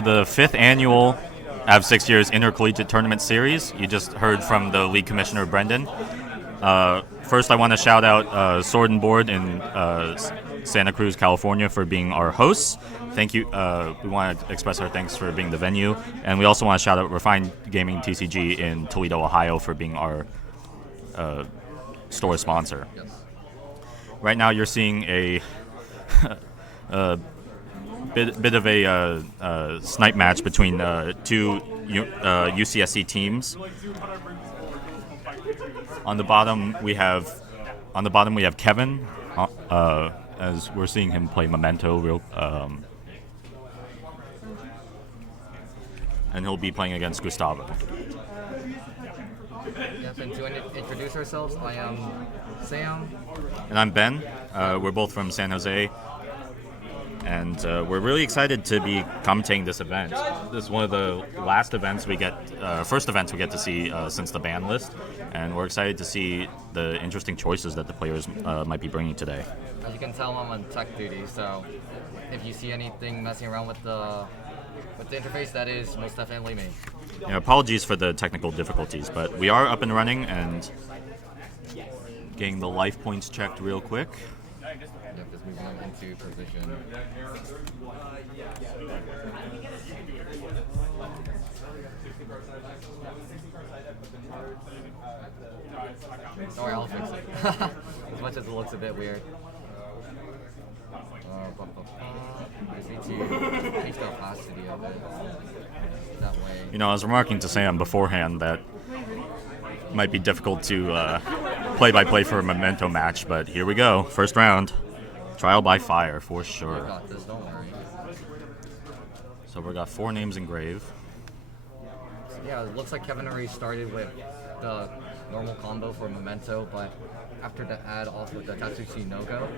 The fifth annual of 6 years Intercollegiate Tournament Series. You just heard from the league commissioner, Brendan. First, I want to shout out Sword&Board in Santa Cruz, California, for being our hosts. Thank you. We want to express our thanks for being the venue, and we also want to shout out Refined Gaming TCG in Toledo, Ohio, for being our store sponsor. Right now, you're seeing a bit of a snipe match between two UCSC teams. On the bottom we have Kevin, as we're seeing him play Memento, and he'll be playing against Gustavo. Yep, and to introduce ourselves, I am Sam. And I'm Ben. We're both from San Jose. And we're really excited to be commentating this event. This is one of the first events we get to see since the ban list, and we're excited to see the interesting choices that the players might be bringing today. As you can tell, I'm on tech duty, so if you see anything messing around with the interface, that is most definitely me. Yeah, apologies for the technical difficulties, but we are up and running and getting the life points checked real quick. Yep, just moving on into position. Don't worry, I'll fix it. As much as it looks a bit weird. I just need to change the opacity of it. That way. You know, I was remarking to Sam beforehand that it might be difficult to play-by-play for a Memento match, but here we go. First round. Trial by fire, for sure. I got this, don't worry. So we've got 4 names engraved. Yeah, it looks like Kevin already started with the normal combo for Memento, but after the add off with the Tatsuchi no-go,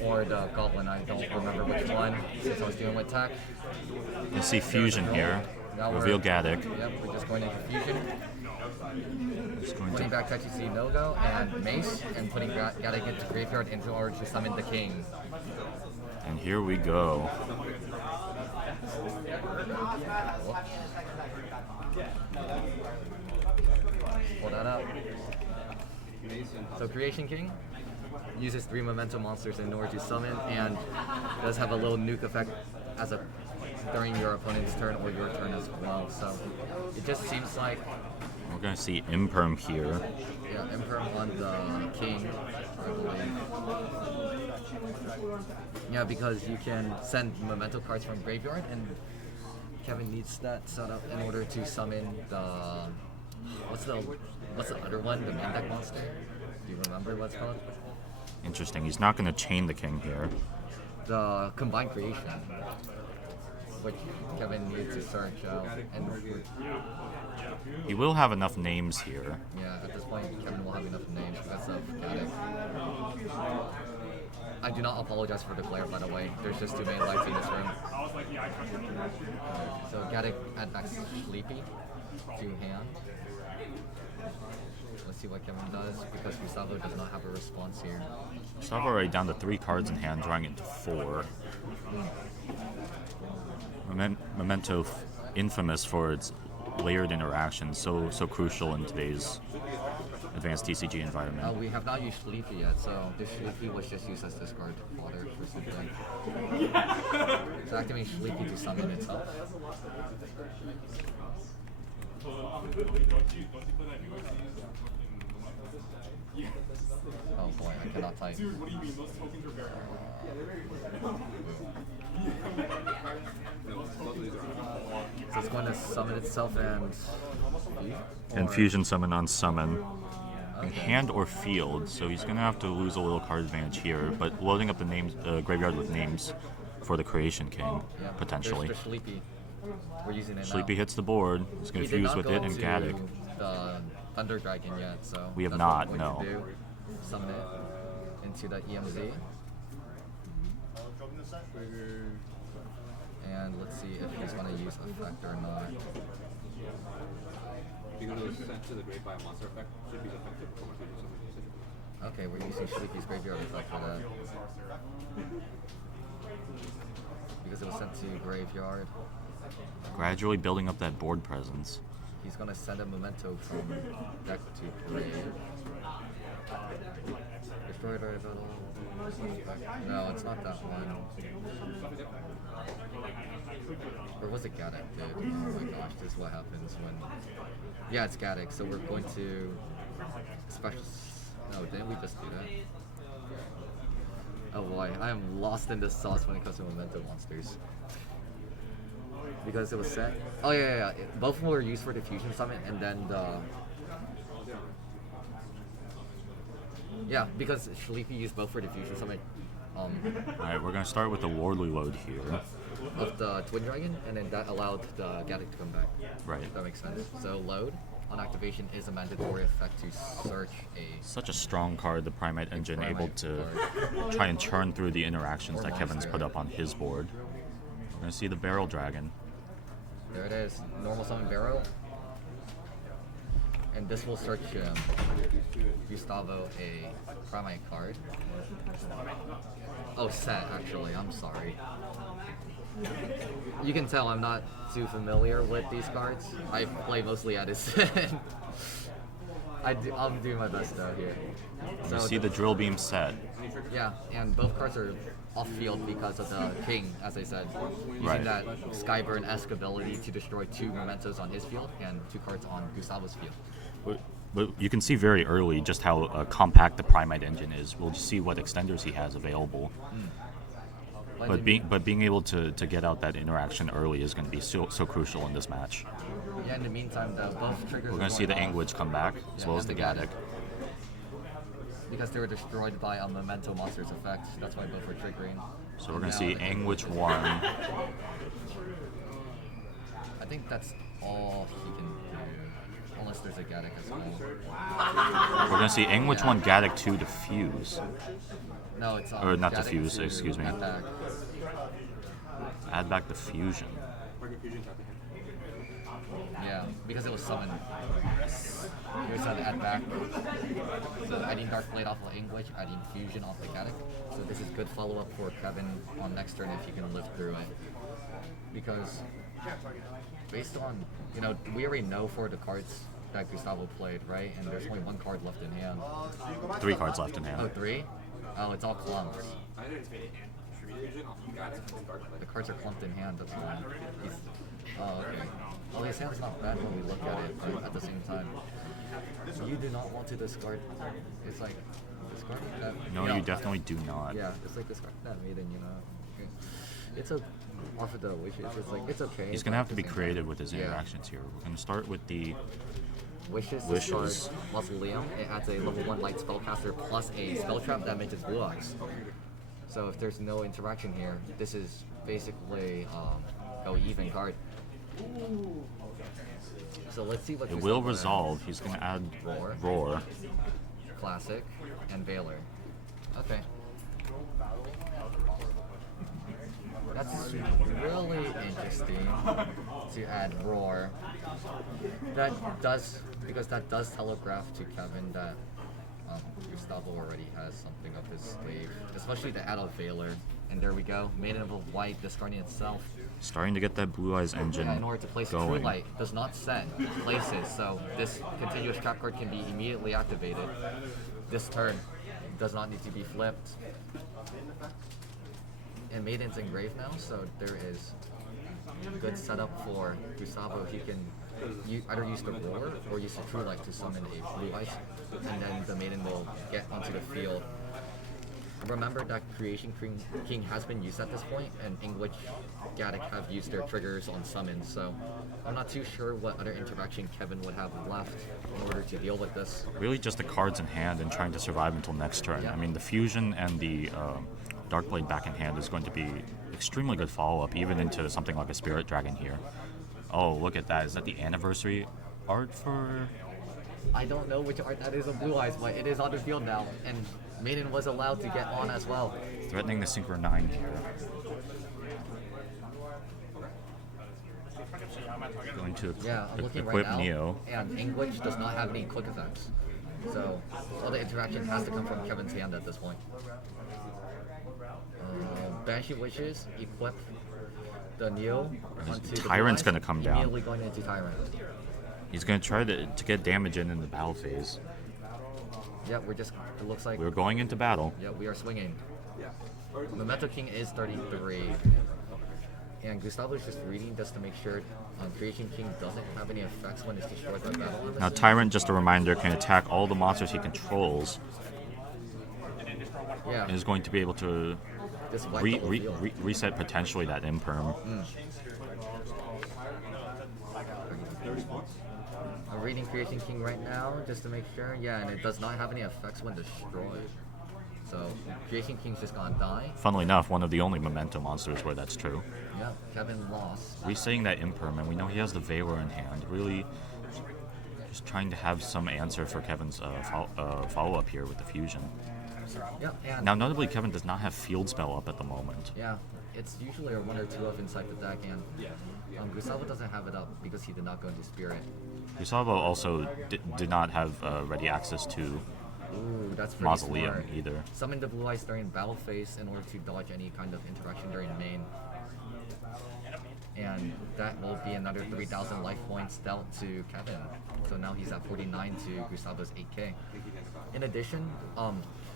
or the Goblin, I don't remember which one, since I was dealing with tech. You see Fusion here. Reveal Gaddick. Yep, we're just going into Fusion. Putting back Tatsuchi no-go and Mace, and putting Gaddick into Graveyard in order to summon the King. And here we go. Pull that up. So Creation King uses 3 Memento monsters in order to summon, and does have a little nuke effect during your opponent's turn or your turn as well. So it just seems like we're gonna see Imperm here. Yeah, Imperm on the King, I believe. Yeah, because you can send Memento cards from graveyard, and Kevin needs that set up in order to summon the what's the other one? The main deck monster. Do you remember what's called? Interesting. He's not going to chain the King here. The Combined Creation, which Kevin needs to search out. And he will have enough names here. Yeah, at this point, Kevin will have enough names because of Gaddick. I do not apologize for the glare, by the way. There's just too many lights in this room. So Gaddick add back Sleepy to hand. Let's see what Kevin does, because Gustavo does not have a response here. Gustavo already down to 3 cards in hand, drawing it to 4. Memento, infamous for its layered interactions, so crucial in today's advanced TCG environment. We have not used Sleepy yet, so this Sleepy was just used as discard fodder for something. So activate Sleepy to summon itself. Oh boy, I cannot type. So it's going to summon itself and Fusion Summon on summon. In hand or field, so he's going to have to lose a little card advantage here, but loading up the names, graveyard with names for the Creation King, potentially. There's Sleepy. We're using it Sleepy now. hits the board. He's going to fuse with it and Gaddick. The Thunder Dragon yet, so we have that's not, what no. To do. Summon it into the EMZ. And let's see if he's going to use effect or not. If you go to send to the grave by a monster effect, should be effective for something. Okay, we're using Sleepy's graveyard effect for that. because it was sent to graveyard. Gradually building up that board presence. He's gonna send a Memento from deck to grave. Destroy it right battle. No, it's not that one. Or was it Gaddock, dude? Oh my gosh, this is what happens when... Yeah, it's Gaddock, so we're going to... Special... No, didn't we just do that? Oh boy, I am lost in this sauce when it comes to Memento monsters. Because it was set... Oh yeah. Both of them were used for the Fusion Summit, and then the... Yeah, because Shalifi used both for the Fusion Summit. Alright, we're going to start with the Wardley load here. Of the Twin Dragon, and then that allowed the Gaddock to come back. Right. That makes sense. So load on activation is a mandatory effect to search a... Such a strong card, the Primite engine, Primite able to card. try and churn through the interactions Or that Kevin's monster. put up on his board. We're going to see the Barrel Dragon. There it is. Normal summon Barrel. And this will search Gustavo a Primite card. Oh, set, actually. I'm sorry. You can tell I'm not too familiar with these cards. I play mostly at his set. I'm doing my best though here. You see the Drill Beam set. Yeah, and both cards are off field because of the king, as I said. Using Right. that Skyburn-esque ability to destroy 2 mementos on his field and 2 cards on Gustavo's field. But you can see very early just how compact the Primite engine is. We'll just see what extenders he has available. But being able to get out that interaction early is going to be so crucial in this match. Yeah, in the meantime, though, both triggers We're going to see the Anguage come back, as well as the Gaddock. Because they were destroyed by a Memento monster's effect. That's why both were triggering. So we're going to Now see the Anguage 1. I think that's all he can do. Unless there's a Gaddock as well. We're going to see Anguage 1, Gaddock 2 to fuse. No, it's Or not Gaddock diffuse, to excuse me. attack. Add back the Fusion. Yeah, because it was summoned. Here's an add back. So adding Dark Blade off of Anguish, adding Fusion off the Gaddock. So this is good follow up for Kevin on next turn if he can live through it. Because based on, we already know for the cards that Gustavo played, right? And there's only 1 card left in hand. 3 cards left in Oh, hand. 3? Oh, it's all clumps. The cards are clumped in hand, that's why. Oh, okay. Well, his hand's not bad when we look at it, but at the same time, you do not want to discard. It's like, discard that. No, you definitely do not. Yeah, it's like discard that maiden, It's a, off of the wishes, it's like, it's okay. He's but going to at have to the be same creative time, with his yeah. interactions here. We're going to start with the Wishes. Wishes. Mausoleum. It adds a level 1 light spellcaster plus a spell trap that makes Blue Eyes. So if there's no interaction here, this is basically go even card. So let's see what It Gustavo will adds. resolve. He's going to add Roar. Roar. Classic, and Valor. Okay. That's really interesting to add Roar. Because that does telegraph to Kevin that Gustavo already has something up his sleeve, especially the add of Valor. And there we go, Maiden of White discarding itself. Starting to get that Blue Eyes engine In order to place a True going. Light, does not set, places, so this continuous trap card can be immediately activated. This turn does not need to be flipped. And Maiden's engraved now, so there is good setup for Gustavo. He can either use the Roar or use the True Light to summon a Blue Ice, and then the Maiden will get onto the field. Remember that Creation King has been used at this point, and Anguish, Gaddock have used their triggers on summons, so I'm not too sure what other interaction Kevin would have left in order to deal with this. Really just the cards in hand and trying to survive until next turn. Yeah. I mean, the Fusion and the Dark Blade back in hand is going to be extremely good follow-up, even into something like a Spirit Dragon here. Oh, look at that. Is that the anniversary art for... I don't know which art that is of Blue Eyes, but it is on the field now, and Maiden was allowed to get on as well. Threatening the Synchro 9 here. Going to Yeah, I'm looking equip right now, Neo. and Anguish does not have any quick effects. So all the interaction has to come from Kevin's hand at this point. Banshee Wishes, equip the Neo onto the Tyrant's Blue gonna Eyes, come down. Immediately going into Tyrant. He's going to try to get damage in the battle phase. Yeah, we're just. It looks like. We're going into battle. Yeah, we are swinging. Memento King is 33. And Gustavo is just reading just to make sure Creation King doesn't have any effects when it's destroyed by battle. Now Tyrant, just a reminder, can attack all the monsters he controls. Yeah. And is going to be able to Just wipe the whole field. reset potentially that Imperm. I'm reading Creation King right now just to make sure. Yeah, and it does not have any effects when destroyed. So Creation King's just gonna die. Funnily enough, one of the only Memento monsters where that's true. Yeah, Kevin lost. Resetting that Imperm, and we know he has the Veiler in hand. Really just trying to have some answer for Kevin's follow-up here with the fusion. Yeah, and Now, notably, Kevin does not have Field Spell up at the moment. yeah, it's usually a 1 or 2 of inside the deck, and Gustavo doesn't have it up because he did not go into Spirit. Gustavo also did not have ready access to Ooh, that's pretty Mausoleum smart. either. Summon the Blue Eyes during battle phase in order to dodge any kind of interaction during main. And that will be another 3,000 life points dealt to Kevin. So now he's at 49 to Gustavo's 8k. In addition,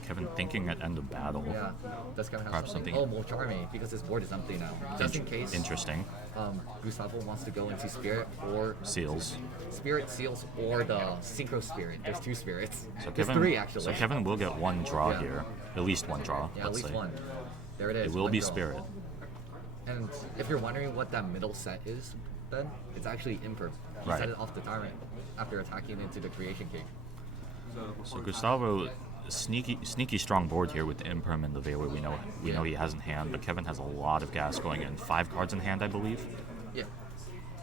Kevin thinking at end of battle. yeah, does Kevin have Perhaps something? something- Oh, Molcharmi, because his board is empty now. Just in case Interesting. Gustavo wants to go into Spirit or Seals. Spirit Seals or the Synchro Spirit. There's 2 spirits. So There's Kevin, 3 actually. So Kevin will get 1 draw Yeah. here. At least 1 draw, Yeah, at let's least say. 1. There it is. It will 1 be draw. Spirit. And if you're wondering what that middle set is, then it's actually Imperm. He Right. set it off the Tyrant after attacking into the Creation King. So Gustavo, sneaky strong board here with the Imperm and the Veiler. We know he has in hand, but Kevin has a lot of gas going in. 5 cards in hand, I believe. Yeah,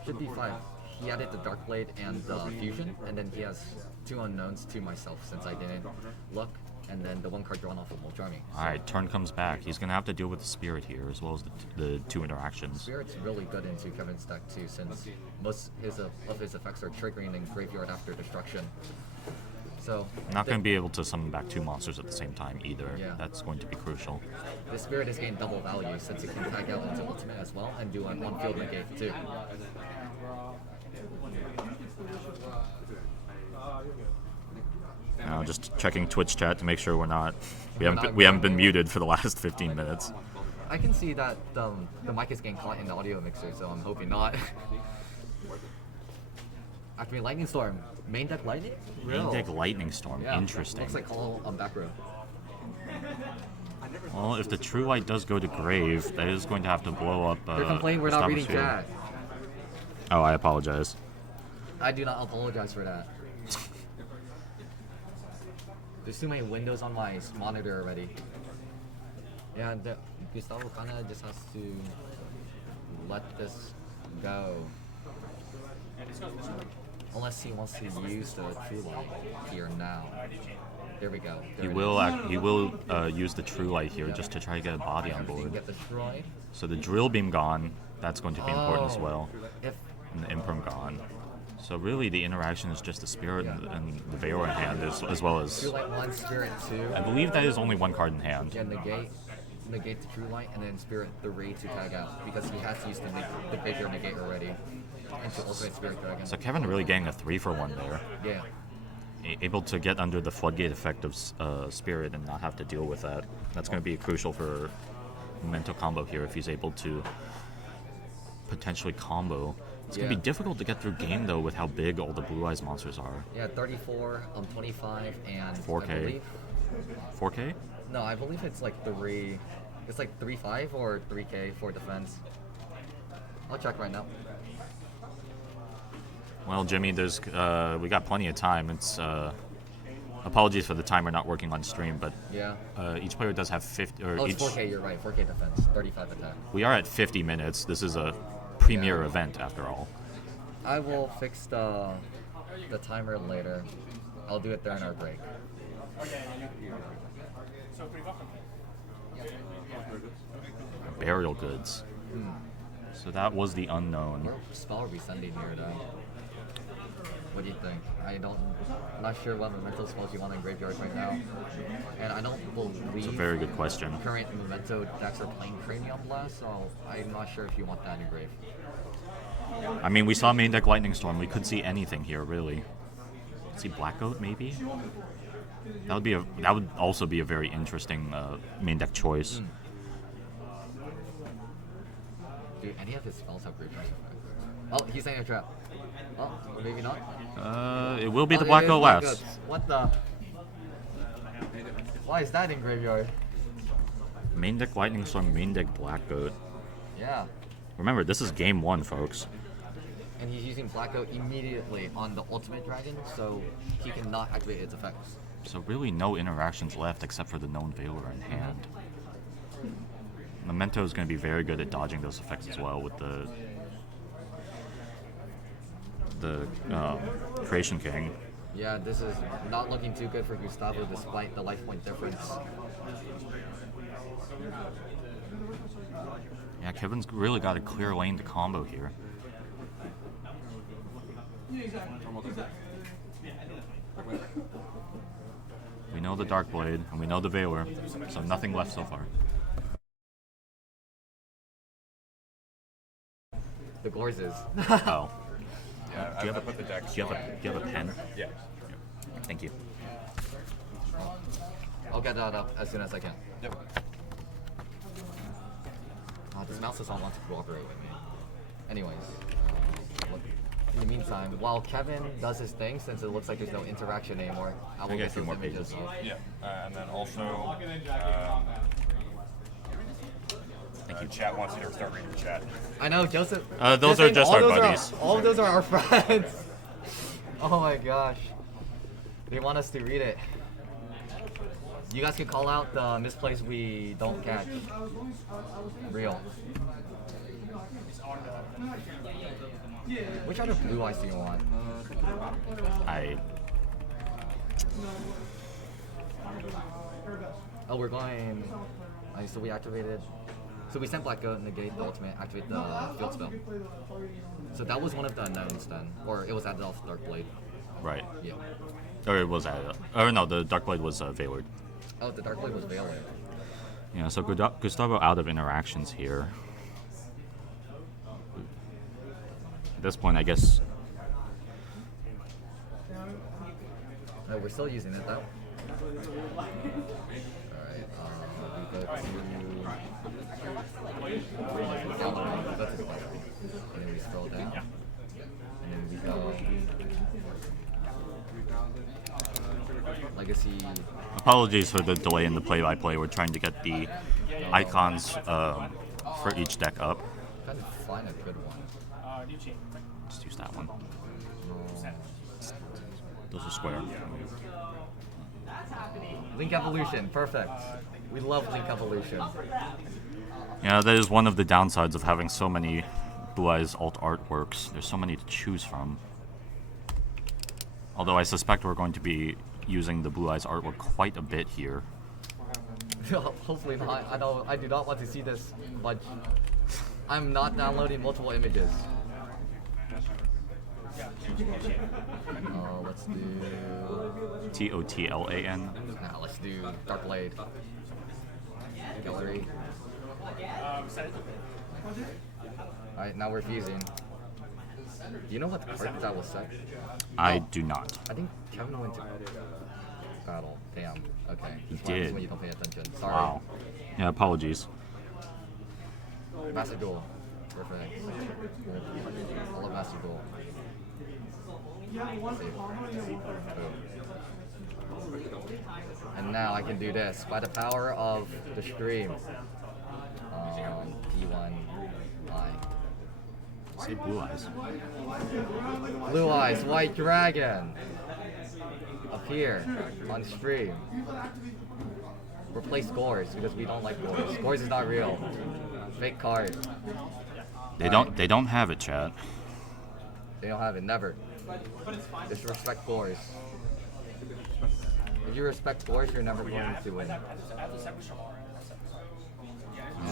should be 5. He added the Dark Blade and the Fusion, and then he has 2 unknowns to myself since I didn't look, and then the 1 card drawn off of Molcharmi. All right, turn comes back. He's gonna have to deal with the Spirit here as well as the 2 interactions. Spirit's really good into Kevin's deck too, since most of his effects are triggering in Graveyard after Destruction. So Not going to be able to summon back 2 monsters at the same time either. Yeah. That's going to be crucial. the Spirit is getting double value since it can tag out into Ultimate as well and do an on-field negate too. Now just checking Twitch chat to make sure we not haven't been muted for the last 15 minutes. I can see that the mic is getting caught in the audio mixer, so I'm hoping not. After me, Lightning Storm. Main deck Lightning? Main deck Lightning Storm. Yeah, Interesting. looks like call on back row. Well, if the True Light does go to Grave, that is going to have to blow up. They're complaining we're not reading Gustavo's chat. field. Oh, I apologize. I do not apologize for that. There's too many windows on my monitor already. Yeah, Gustavo kind of just has to let this go. Unless he wants to use the True Light here now. There we go. There He will use the True Light here just to try to get a body on Everything board. get destroyed. So the Drill Beam gone. That's going to be important as Oh. well. If And the Imperm gone. So really, the interaction is just the Spirit and the Veiler in hand, as well as. True Light 1, Spirit 2. I believe that is only 1 card in hand. Yeah, negate the True Light, and then Spirit the Ray to tag out because he has used the bigger negate already into Ultimate Spirit Dragon. So Kevin really getting a 3-for-1 there. Yeah, Able to get under the floodgate effect of Spirit and not have to deal with that. That's going to be crucial for Memento combo here if he's able to potentially combo. It's going to Yeah. be difficult to get through game though with how big all the Blue Eyes monsters are. yeah, 34, 25, and 4K. I believe, 4K? no, I believe it's like 3. It's like 3.5 or 3K for defense. I'll check right now. Well, Jimmy, there's we got plenty of time. It's apologies for the timer not working on stream, but Yeah. each player does have 50. Or Oh, each it's 4K. You're right. 4K defense, 35 attack. we are at 50 minutes. This is a premier Yeah. event after all. I will fix the timer later. I'll do it during our break. Burial goods. So that was the unknown. What spell are we sending here, though? What do you think? I'm not sure what Memento spells you want in graveyards right now. And I don't believe It's a very good question. current Memento decks are playing Cranium Blast, so I'm not sure if you want that in grave. I mean, we saw main deck Lightning Storm. We could see anything here, really. See Black Oat, maybe? That would also be a very interesting main deck choice. Dude, any of his spells have graveyard effect. Oh, he's setting a trap. Oh, or maybe not. It will be the it Black is Oat Black last. Oats. What the? Why is that in graveyard? Main deck Lightning Storm, main deck Black Goat. Yeah. Remember, this is game 1, folks. And he's using Black Oat immediately on the Ultimate Dragon, so he cannot activate its effects. So really no interactions left except for the known Veiler in hand. Memento is going to be very good at dodging those effects as well with the Creation King. Yeah, this is not looking too good for Gustavo despite the life point difference. Yeah, Kevin's really got a clear lane to combo here. We know the Dark Blade, and we know the Veiler, so nothing left so far. The Gorzes. Oh. Yeah, Do you I have put the deck. do you have a pen? Yeah. Thank you. I'll get that up as soon as I can. Yep. This mouse does not want to cooperate with me. Anyways, in the meantime, while Kevin does his thing, since it looks like there's no interaction anymore, I will get a get few those more images. pages. Yeah. And then also, Thank you. chat wants you to start reading the chat. I know, Joseph. Those are just all our those buddies. all of those are our friends. Oh my gosh. They want us to read it. You guys can call out the misplays we don't catch. Real. Which other blue eyes do you want? Oh, we're going. So we activated. So we sent Black Goat, negate the ultimate, activate the field spell. So that was one of the unknowns then, or it was added off Dark Blade. Right. Yeah. Or it was or no, the Dark Blade was Veilered. Oh, the Dark Blade was Veiler. Yeah, so Gustavo out of interactions here. At this point, I guess. No, we're still using it though. Alright, we go to gallery, we go to the gallery. And then we scroll down. And then we go Legacy. Apologies for the delay in the play-by-play. We're trying to get the icons for each deck up. Trying to find a good one. Just use that one. Those are square. Link Evolution, perfect. We love Link Evolution. Yeah, that is one of the downsides of having so many Blue Eyes alt artworks. There's so many to choose from. Although I suspect we're going to be using the Blue Eyes artwork quite a bit here. Hopefully not. I do not want to see this much. I'm not downloading multiple images. Let's do TOTLAN. Nah, let's do Dark Blade. Gallery. Alright, now we're fusing. Do you know what card that was set? I do not. I think Kevin went to battle. Damn. Okay. He That's what happens did. when you don't pay attention. Sorry. Wow. Yeah, apologies. Master Duel. Perfect. I love Master Duel. Save. Boom. And now I can do this by the power of the stream. D1I. Say Blue Eyes. Blue Eyes, White Dragon. Up here on stream. Replace Scores because we don't like Scores. Scores is not real. Fake card. They don't have it, chat. They don't have it. Never. Disrespect Scores. If you respect Scores, you're never going to win.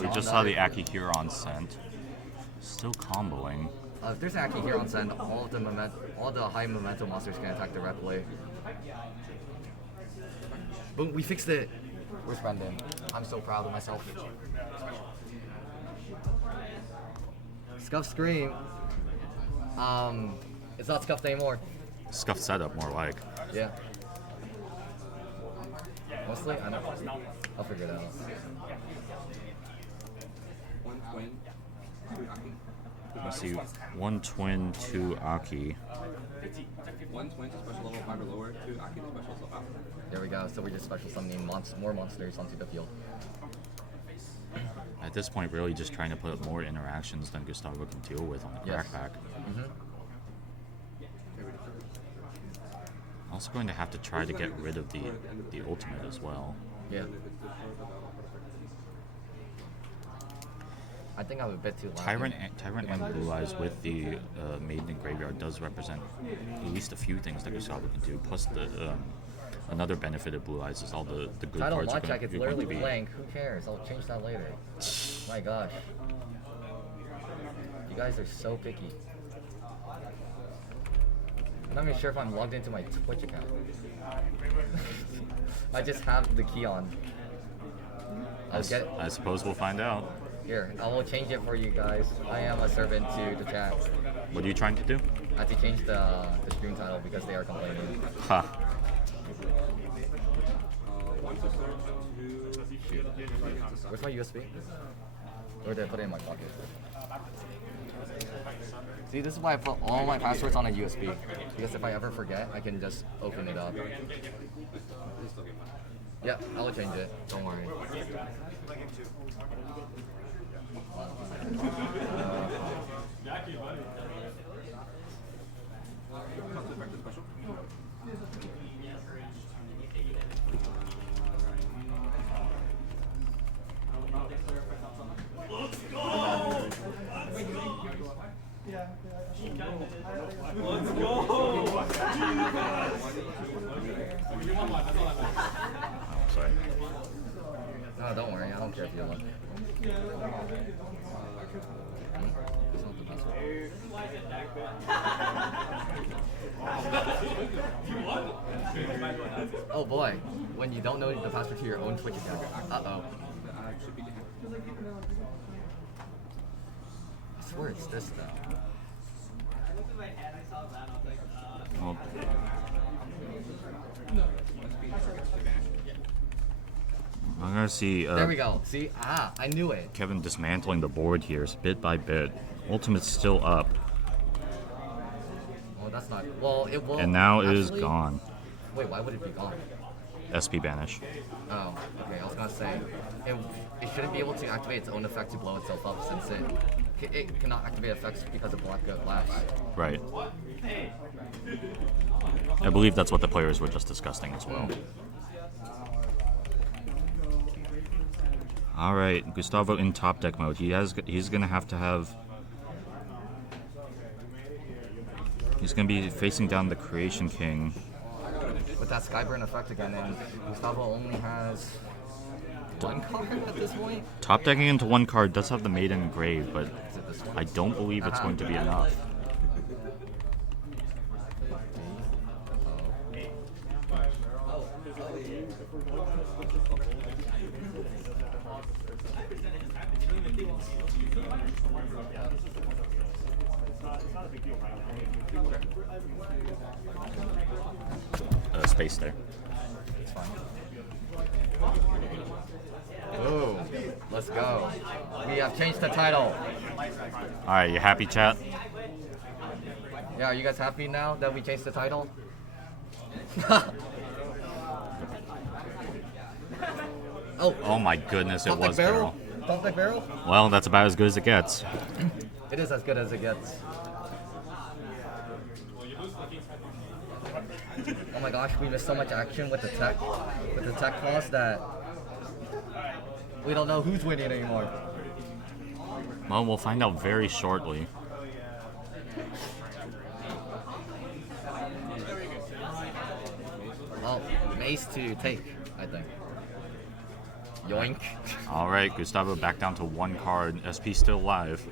We just saw the Aki Huron sent. Still comboing. If there's an Aki here on send, all the high Memento monsters can attack directly. Boom, we fixed it! Where's Brendan? I'm so proud of myself. Scuff Scream. It's not scuffed anymore. Scuff setup, more like. Yeah. Mostly, I don't know. I'll figure it out. 1 twin, 2 Aki. Let's see. 1 twin, 2 Aki. 1 twin to special level 5 or lower, 2 Aki to special level 5. There we go. So we're just special summoning more monsters onto the field. At this point, really just trying to put up more interactions than Gustavo can deal with on the Yes. crackback. Mm-hmm. Also going to have to try to get rid of the ultimate as well. Yeah. I think I'm a bit too loud. Tyrant and Blue Eyes with the Maiden in Graveyard does represent at least a few things that Gustavo can do. Plus, another benefit of Blue Eyes is all the good Title cards mod check, it's going to literally be. blank. Who cares? I'll change that later. My gosh. You guys are so picky. I'm not even sure if I'm logged into my Twitch account. I just have the key on. I'll get it. I suppose we'll find out. Here, I will change it for you guys. I am a servant to the chat. What are you trying to do? I have to change the stream title because they are complaining. Ha. 1 to search, 2 Where's my USB? Or did I put it in my pocket? See, this is why I put all my passwords on a USB. Because if I ever forget, I can just open it up. Yeah, I'll change it. Don't worry. Sorry. No, don't worry. I don't care if you look. It's not the best one. Oh boy, when you don't know the password to your own Twitch account. Uh-oh. should be different. I swear it's this though. Well, I'm gonna see. There we go. See? I knew it. Kevin dismantling the board here, bit by bit. Ultimate's still up, Oh, that's not. Well, it will. and now it is actually- gone. Wait, why would it be gone? SP banish. Oh, okay. I was gonna say it shouldn't be able to activate its own effect to blow itself up since it cannot activate effects because of Black Glass. Right. I believe that's what the players were just discussing as well. All right, Gustavo in top deck mode. He's gonna have to have. He's gonna be facing down the Creation King. With that Skyburn effect again, and Gustavo only has one card at this point. Top decking into one card does have the Maiden Grave, but Is it this one? I don't believe it's going to be enough. Space there. It's fine. Oh, let's go. We have changed the title. All right, you happy, chat? Yeah, are you guys happy now that we changed the title? Oh my goodness, it Top deck was Barrel. Top deck barrel? Well, that's about as good as it gets. It is as good as it gets. Oh my gosh, we missed so much action with the tech cost that we don't know who's winning anymore. Well, we'll find out very shortly. Well, mace to take, I think. Yoink. All right, Gustavo back down to one card. SP still live,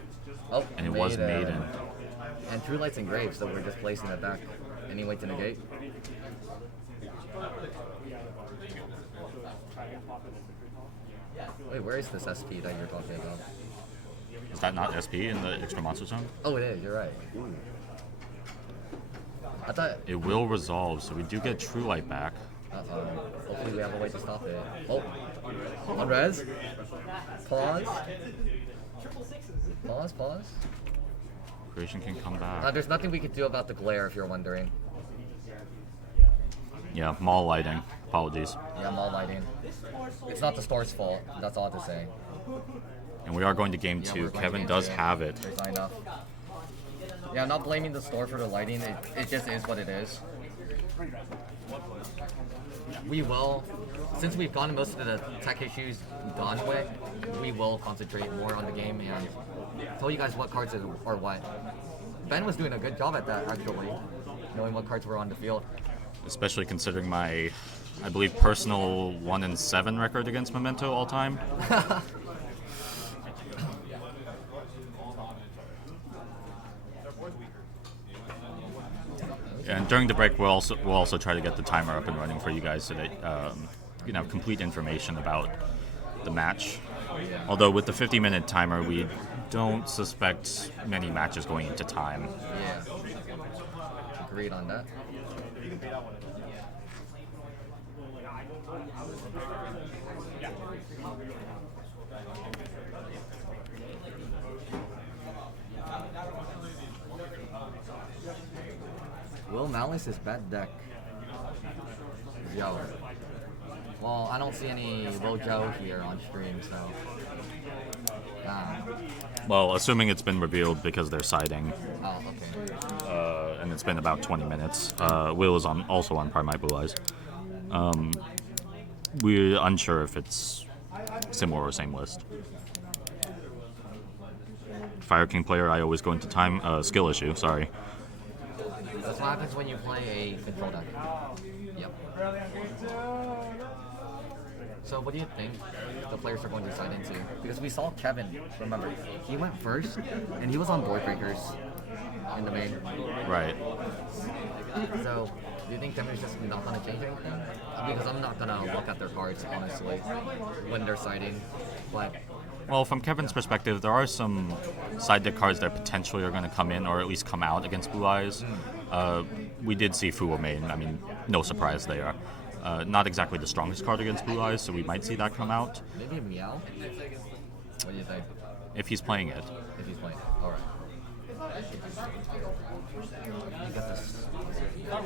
Oh, and it was Maiden. And True Light's engraved, so we're just placing it back. Any way to negate? Wait, where is this SP that you're talking about? Is that not SP in the extra monster zone? Oh, it is. You're right. I thought. It will resolve, so we do get True Light back. Hopefully we have a way to stop it. Oh, on res. Pause. Pause. Creation can come back. There's nothing we could do about the glare if you're wondering. Yeah, mall lighting. Apologies. Yeah, mall lighting. It's not the store's fault. That's all to say. And we are going to game Yeah, 2. we're going Kevin to game does two. have it. There's not enough. Yeah, I'm not blaming the store for the lighting. It just is what it is. We will, since we've gotten most of the tech issues gone with, we will concentrate more on the game and tell you guys what cards are what. Ben was doing a good job at that, actually, knowing what cards were on the field. Especially considering my, I believe, personal 1-7 record against Memento all time. And during the break, we'll also try to get the timer up and running for you guys so that you can have complete information about the match. Although with the 50-minute timer, we don't suspect many matches going into time. Yeah. Agreed on that. Will Malice's bad deck. Yo. Well, I don't see any Will Joe here on stream, so. Well, assuming it's been revealed because they're siding, Oh, okay. and it's been about 20 minutes. Will is also on Primite Blue Eyes. We're unsure if it's similar or same list. Fire King player, I always go into time. Skill issue, sorry. That's what happens when you play a control deck. Yep. So what do you think the players are going to sign into? Because we saw Kevin, remember, he went first, and he was on board breakers in the main. Right. So, do you think Kevin's just not going to change anything? Because I'm not going to look at their cards, honestly, when they're siding. But Well, from Kevin's perspective, there are some side deck cards that potentially are going to come in or at least come out against Blue Eyes. We did see Fuwa main. I mean, no surprise there. Not exactly the strongest card against Blue Eyes, so we might see that come out. maybe a Meow? What do you think? If he's playing it. If he's playing it. Alright. You got this. Oh,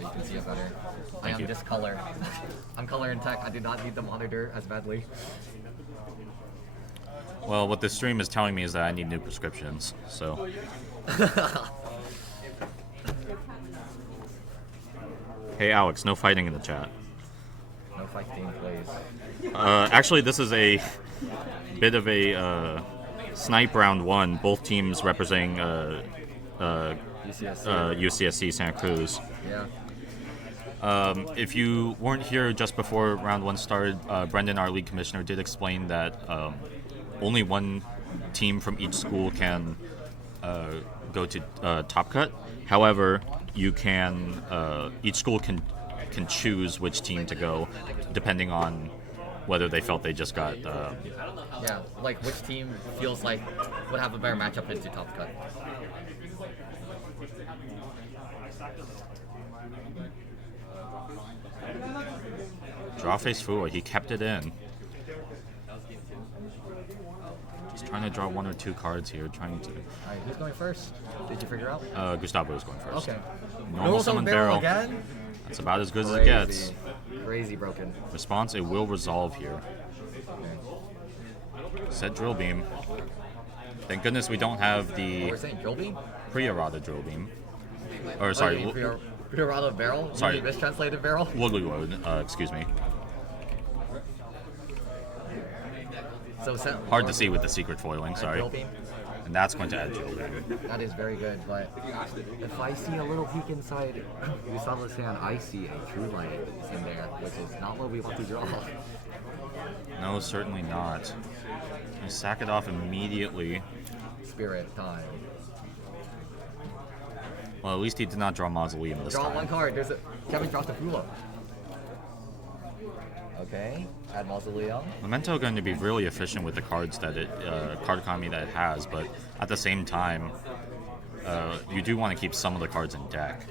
you can see it better. I am you. this color. I'm color in tech. I do not need the monitor as badly. Well, what this stream is telling me is that I need new prescriptions, so... Hey, Alex, no fighting in the chat. No fighting, please. Actually, this is a bit of a snipe round one. Both teams representing UCSC Santa Cruz. Yeah. If you weren't here just before round one started, Brendan, our league commissioner, did explain that only one team from each school can go to Top Cut. However, you can each school can choose which team to go, depending on whether they felt they just got. Yeah, like which team feels like would have a better matchup into Top Cut. Draw face Fuwa, he kept it in. Just trying to draw one or two cards here, trying to. Alright, who's going first? Did you figure out? Gustavo is going first. Okay. Normal summon barrel. Again? That's about as good as it gets. Crazy broken. Response, it will resolve here. Set drill beam. Thank goodness we don't have the We're saying drill beam? pre-errata drill beam. Or sorry, Pre-errata barrel? Sorry. You mean mistranslated barrel? YuGiOh, excuse me. So Hard to see with the secret foiling, sorry. Drill beam? And that's going to add drill beam. That is very good, but if I see a little peek inside Gustavo's hand, I see a True Light in there, which is not what we want to draw. No, certainly not. I sack it off immediately. Spirit time. Well, at least he did not draw Mausoleum this Draw time. one card. Kevin dropped a Fulo. Okay, add Mausoleum. Memento going to be really efficient with the cards that card economy that it has, but at the same time, you do want to keep some of the cards in deck.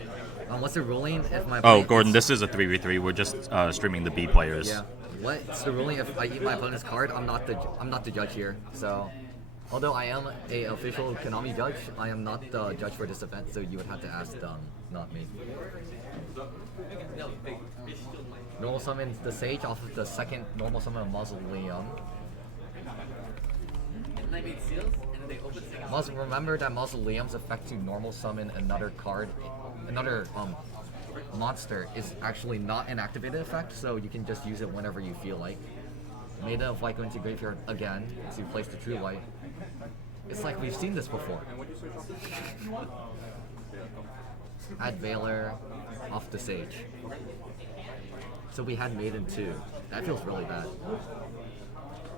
What's the ruling if my Oh, opponent Gordon, is- this is a 3v3. We're just streaming the B players. Yeah. What's the ruling if I eat my opponent's card? I'm not the judge here. So, although I am a official Konami judge, I am not the judge for this event. So you would have to ask them, not me. Normal summon the Sage off of the second normal summon of Mausoleum. Must remember that Mausoleum's effect to normal summon another card, another monster is actually not an activated effect, so you can just use it whenever you feel like. Maiden of Light go into graveyard again to place the True Light. It's like we've seen this before. Add Veiler off the Sage. So we had Maiden too. That feels really bad.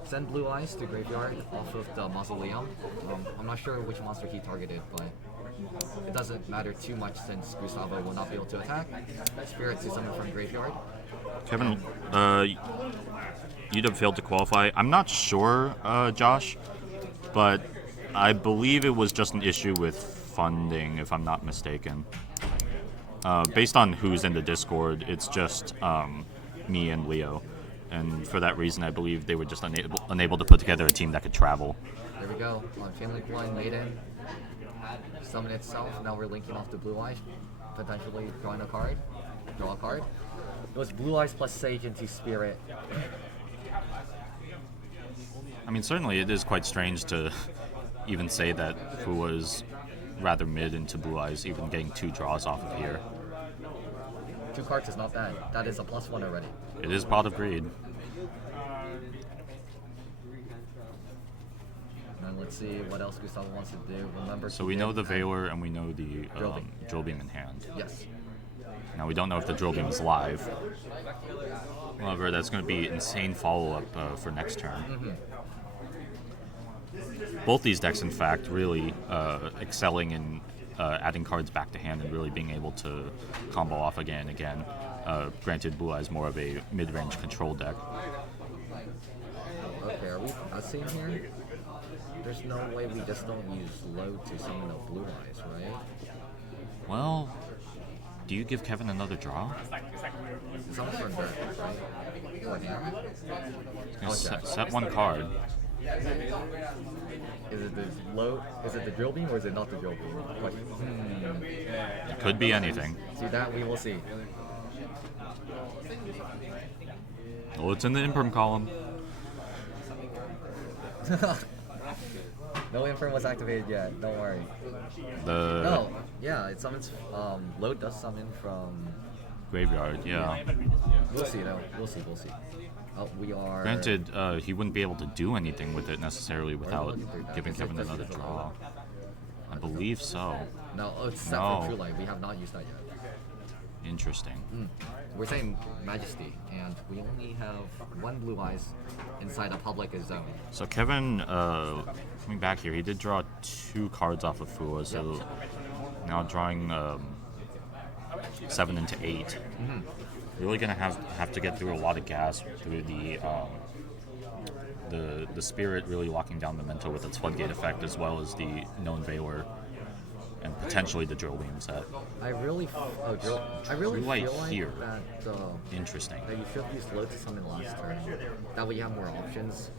Send Blue Eyes to graveyard off of the Mausoleum. I'm not sure which monster he targeted, but it doesn't matter too much since Gustavo will not be able to attack. Spirit to summon from graveyard. Kevin, UW failed to qualify. I'm not sure, Josh, but I believe it was just an issue with funding, if I'm not mistaken. Based on who's in the Discord, it's just me and Leo. And for that reason, I believe they were just unable to put together a team that could travel. There we go. Chain Link Line Maiden. Summon itself. Now we're linking off the Blue Eyes. Potentially drawing a card. Draw a card. It was Blue Eyes plus Sage into Spirit. I mean, certainly it is quite strange to even say that who was rather mid into Blue Eyes, even getting 2 draws off of here. 2 cards is not bad. That is a +1 already. It is Pot of Greed. And let's see what else Gustavo wants to do. Remember. So we know the Veiler and we know the Drill Beam in hand. Yes. Now we don't know if the Drill Beam is live. However, that's going to be insane follow-up for next turn. Both these decks, in fact, really excelling in adding cards back to hand and really being able to combo off again and again. Granted, Blue Eyes more of a mid-range control deck. Okay, are we passing here? There's no way we just don't use load to summon the Blue Eyes, right? Well, do you give Kevin another draw? Summon from deck, right? Or hand? Set one card. Is it the load? Is it the Drill Beam or is it not the Drill Beam? Question. It could be anything. See that? We will see. Well, it's in the Imperm column. No Infirm was activated yet. Don't worry. No. Yeah, it summons. Load does summon from Graveyard, yeah. We'll see though. We'll see. Oh, we are. Granted, he wouldn't be able to do anything with it necessarily without giving Kevin another draw. I believe so. No, it's set No. for True Light. We have not used that yet. Interesting. We're saying Majesty, and we only have 1 Blue Eyes inside a public zone. So Kevin, coming back here, he did draw 2 cards off of Fua, so now drawing 7 into 8. Really gonna have to get through a lot of gas through the Spirit really locking down Memento with its Floodgate effect, as well as the known Veiler and potentially the Drill Beam set. I really feel True Light like here. that Interesting. you should have used load to summon last turn. That way you have more options.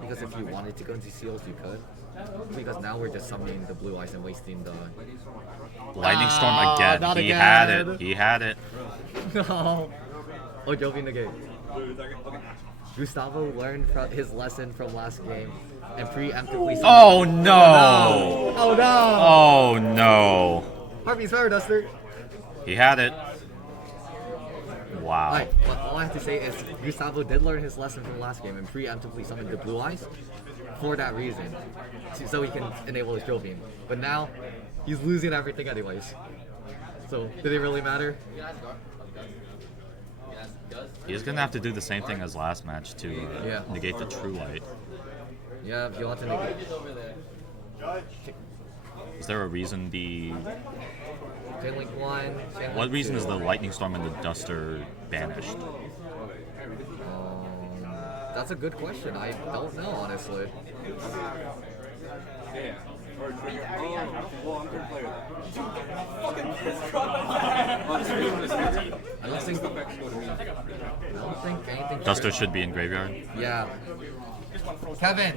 Because if you wanted to go into seals, you could. Because now we're just summoning the Blue Eyes and wasting the. Lightning Storm again. not He again. had it. He had it. No. Oh, Jovi negate. Gustavo learned from his lesson from last game and preemptively. Oh no! Oh no! Oh no! Harvey's Fire Duster. He had it. Wow. Alright, but all I have to say is Gustavo did learn his lesson from last game and preemptively summoned the Blue Eyes for that reason, so he can enable his Drill Beam. But now he's losing everything anyways. So did it really matter? He's gonna have to do the same thing as last match to negate the True Light. Yeah, you'll have to negate. Is there a reason the Chain Link 1. Chain Link What reason 2. is the Lightning Storm and the Duster banished? That's a good question. I don't know, honestly. Yeah. Or well, I'm third player. I don't think anything. Duster should be in graveyard. Yeah. Kevin,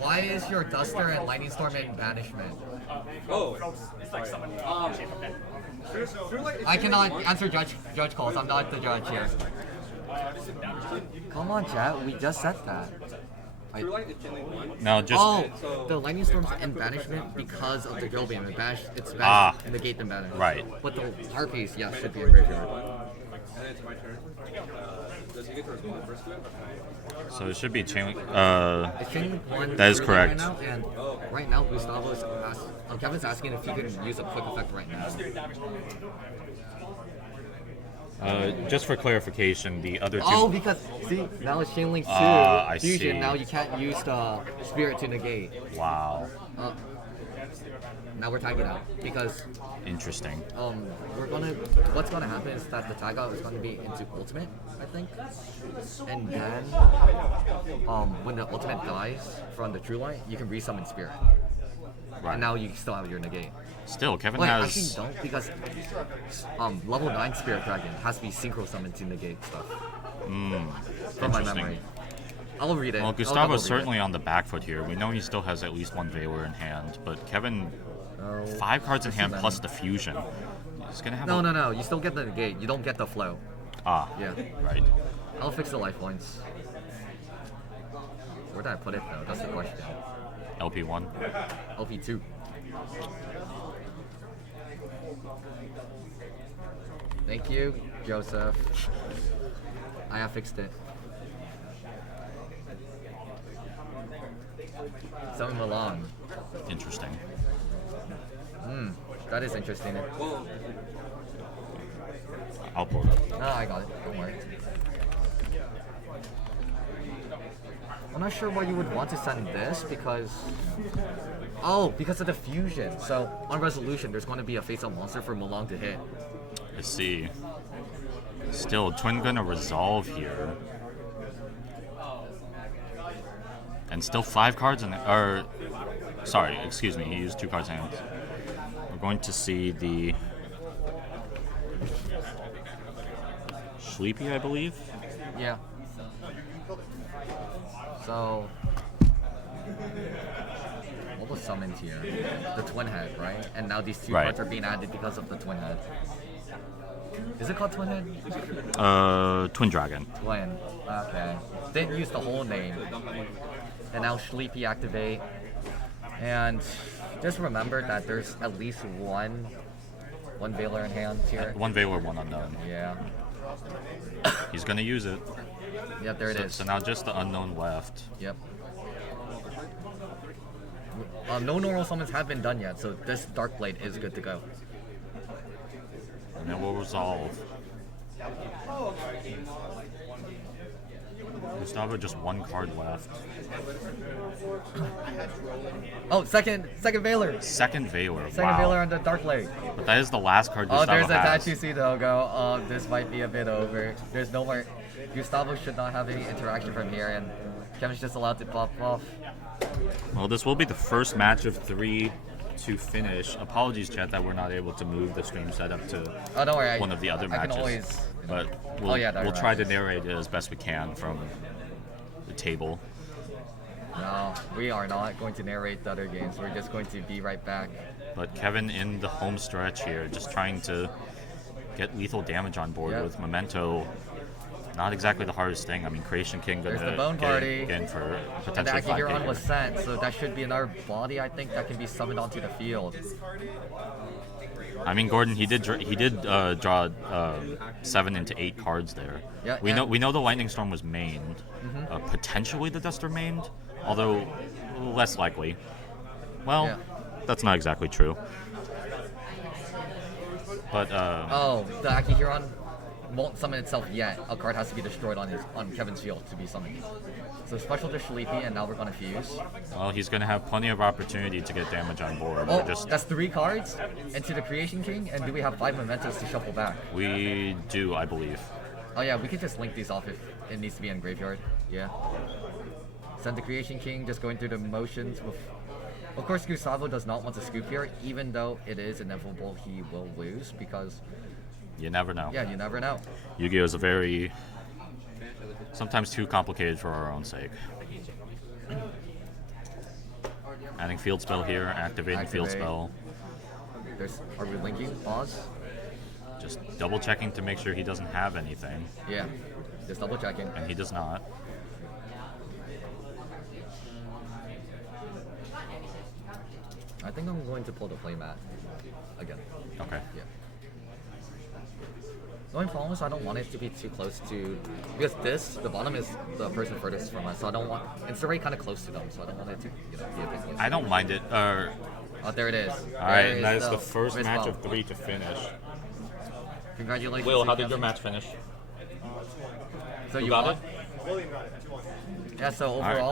why is your Duster and Lightning Storm in banishment? Oh. I cannot answer judge calls. I'm not the judge here. Come on, chat. We just said that. No, just Oh, the Lightning Storm's in banishment because of the Girl Band. It's banished and negate them banish. Right. But the Harpies, yeah, should be in graveyard. And then it's my turn. Does he get to respond first to it? so it should be chain. It's Chain Link 1 That is right correct. now, and right now Gustavo's Kevin's asking if you can use a quick effect right now. Just for clarification, the other two. Oh, because see, now it's Chain Link 2 I fusion. see. Now you can't use the Spirit to negate. Wow, Now we're tagging out because interesting. what's gonna happen is that the tag out is gonna be into ultimate, I think, and then when the ultimate dies from the True Light, you can resummon Spirit, Right. and now you still have your negate. Still, Kevin Wait, has. actually don't, because level 9 Spirit Dragon has to be synchro summoned to negate stuff. From my Interesting. memory. I'll read it. Well, I'll Gustavo's double read certainly on the back foot here. We know he still has at least one Veiler in hand, but Kevin, it. 5 cards in this hand is plus many. the fusion. He's gonna have. No. You still get the negate. You don't get the flow. Ah, Yeah. right. I'll fix the life points. Where did I put it though? That's the question. LP1. LP2. Thank you, Joseph. I have fixed it. Summon Milan. Interesting. That is interesting. I'll pull it up. No, I got it. Don't worry. I'm not sure why you would want to send this because... Oh, because of the fusion. So, on resolution, there's going to be a face-up monster for Milan to hit. I see. Still, Twin gonna resolve here. And still 5 cards in or sorry, excuse me, he used 2 cards in hand. We're going to see the Sleepy, I believe. Yeah. So... What was summoned here? The Twin Head, right? And now these 2 Right. cards are being added because of the Twin Head. Is it called Twin Head? Twin Dragon. Twin. Okay. Didn't use the whole name. And now Sleepy activate. And just remember that there's at least one Veiler in hand here. 1 Veiler, 1 Unknown. Yeah. He's gonna use it. Yep, there it is. So now just the Unknown left. Yep. No normal summons have been done yet, so this Dark Blade is good to go. And then we'll resolve. Gustavo, just 1 card left. Oh, second Veiler. Second Veiler. Second Wow. Veiler on the Dark Blade. But that is the last card Oh, Gustavo there's a has. Tachi logo. This might be a bit over. There's no more. Gustavo should not have any interaction from here, and Kevin's just allowed to pop off. Well, this will be the first match of 3 to finish. Apologies, chat, that we're not able to move the stream setup to Oh, don't worry. one of the other I matches. can always. But we'll, yeah, there we'll are try to matches. narrate it as best we can from the table. No, we are not going to narrate the other games. We're just going to be right back. But Kevin in the home stretch here, just trying to get lethal damage on board Yep. with Memento. Not exactly the hardest thing. I mean, Creation King gonna There's the Bone Party. get in for And the potentially 5 Akihiron was sent, so that should be another body, I think, that can be summoned onto the field. I mean, Gordon, he did draw 7 into 8 cards there. Yeah, we and- know the Lightning Storm was mained. Potentially the Duster mained, although less likely. Well, Yeah. that's not exactly true. But Oh, the Akihiron won't summon itself yet. A card has to be destroyed on Kevin's field to be summoned. So special to Shalipi, and now we're gonna fuse. Well, he's going to have plenty of opportunity to get damage on board. Oh, We're just, that's 3 cards into the Creation King, and do we have 5 mementos to shuffle back? we do, I believe. Oh yeah, we could just link these off if it needs to be in graveyard. Yeah. Send the Creation King, just going through the motions with... Of course, Gustavo does not want to scoop here, even though it is inevitable he will lose, because... You never know. Yeah, you never know. Yu-Gi-Oh is a very, sometimes too complicated for our own sake. Adding field spell here, activating field Activate. spell. Are we linking? Pause? Just double checking to make sure he doesn't have anything, Yeah. Just double checking. and he does not. I think I'm going to pull the playmat again. Okay. Yeah. The only problem is I don't want it to be too close to, because the bottom is the person furthest from us, so I don't want, it's already kind of close to them, so I don't want it to, be a bit close. I don't mind it. Oh, there it is. Alright, that is the first match of 3 to finish. Congratulations. Will, how did Kevin. your match finish? So Who you got won? it? Yeah, so overall,